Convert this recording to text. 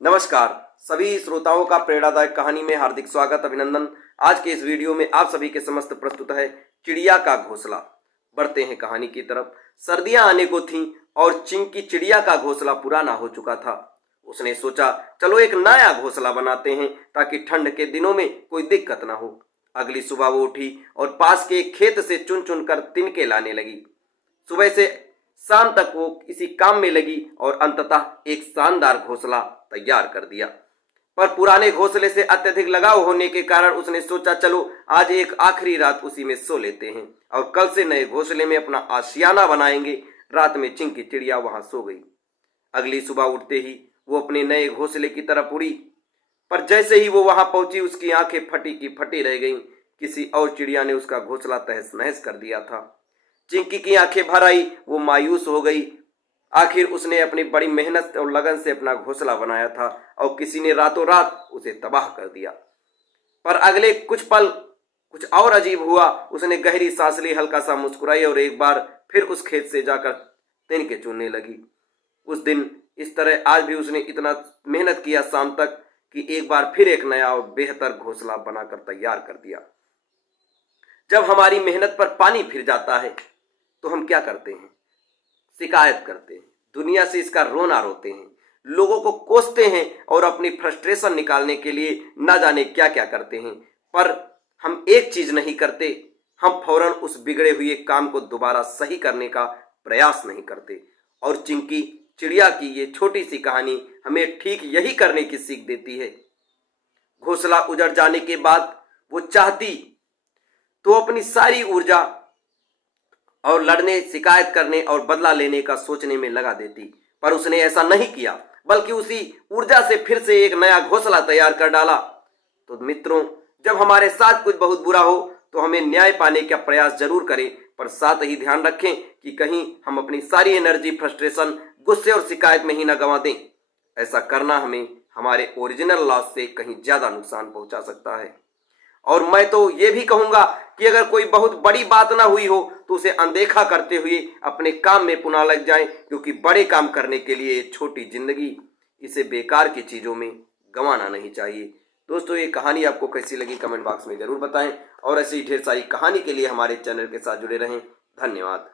नमस्कार, सभी श्रोताओं का प्रेरणादायक कहानी में हार्दिक स्वागत अभिनंदन। आज के इस वीडियो में आप सभी के समस्त प्रस्तुत है चिड़िया का घोंसला। बढ़ते हैं कहानी की तरफ। सर्दियां आने को थीं और चिंकी चिड़िया का घोंसला पुराना हो चुका था। उसने सोचा चलो एक नया घोंसला बनाते हैं ताकि ठंड के दिनों में कोई दिक्कत ना हो। अगली सुबह वो उठी और पास के एक खेत से चुन चुन कर तिनके लाने लगी। सुबह से शाम तक वो इसी काम में लगी और अंततः एक शानदार घोंसला तैयार कर दिया। पर पुराने घोंसले से अत्यधिक लगाव होने के कारण उसने सोचा चलो आज एक आखिरी रात उसी में सो लेते हैं और कल से नए घोंसले में अपना आशियाना बनाएंगे। रात में चिंकी चिड़िया वहां सो गई। अगली सुबह उठते ही वो अपने नए घोंसले की तरफ उड़ी, पर जैसे ही वो वहां पहुंची उसकी आंखें फटी की फटी रह गईं। किसी और चिड़िया ने उसका घोंसला तहस नहस कर दिया था। चिंकी की आंखें भर आई, वो मायूस हो गई। आखिर उसने अपनी बड़ी मेहनत और लगन से अपना घोंसला बनाया था और किसी ने रातों रात उसे तबाह कर दिया। पर अगले कुछ पल कुछ और अजीब हुआ। उसने गहरी सांस ली, हल्का सा मुस्कुराई और एक बार फिर उस खेत से जाकर तिनके चुनने लगी। उस दिन इस तरह आज भी उसने इतना मेहनत किया शाम तक कि एक बार फिर एक नया और बेहतर घोंसला बनाकर तैयार कर दिया। जब हमारी मेहनत पर पानी फिर जाता है तो हम क्या करते हैं? शिकायत करते हैं, दुनिया से इसका रोना रोते हैं, लोगों को कोसते हैं और अपनी फ्रस्ट्रेशन निकालने के लिए ना जाने क्या क्या करते हैं। पर हम एक चीज नहीं करते, हम फौरन उस बिगड़े हुए काम को दोबारा सही करने का प्रयास नहीं करते। और चिंकी चिड़िया की ये छोटी सी कहानी हमें ठीक यही करने की सीख देती है। घोंसला उजड़ जाने के बाद वो चाहती तो अपनी सारी ऊर्जा और लड़ने, शिकायत करने और बदला लेने का सोचने में लगा देती, पर उसने ऐसा नहीं किया, बल्कि उसी ऊर्जा से फिर से एक नया घोंसला तैयार कर डाला। तो मित्रों, जब हमारे साथ कुछ बहुत बुरा हो तो हमें न्याय पाने का प्रयास जरूर करें, पर साथ ही ध्यान रखें कि कहीं हम अपनी सारी एनर्जी फ्रस्ट्रेशन, गुस्से और शिकायत में ही न गंवा दें। ऐसा करना हमें हमारे ओरिजिनल लॉस से कहीं ज्यादा नुकसान पहुंचा सकता है। और मैं तो ये भी कहूंगा कि अगर कोई बहुत बड़ी बात ना हुई हो तो उसे अनदेखा करते हुए अपने काम में पुनः लग जाएं, क्योंकि बड़े काम करने के लिए छोटी जिंदगी, इसे बेकार की चीजों में गंवाना नहीं चाहिए। दोस्तों, ये कहानी आपको कैसी लगी कमेंट बॉक्स में जरूर बताएं और ऐसी ढेर सारी कहानी के लिए हमारे चैनल के साथ जुड़े रहें। धन्यवाद।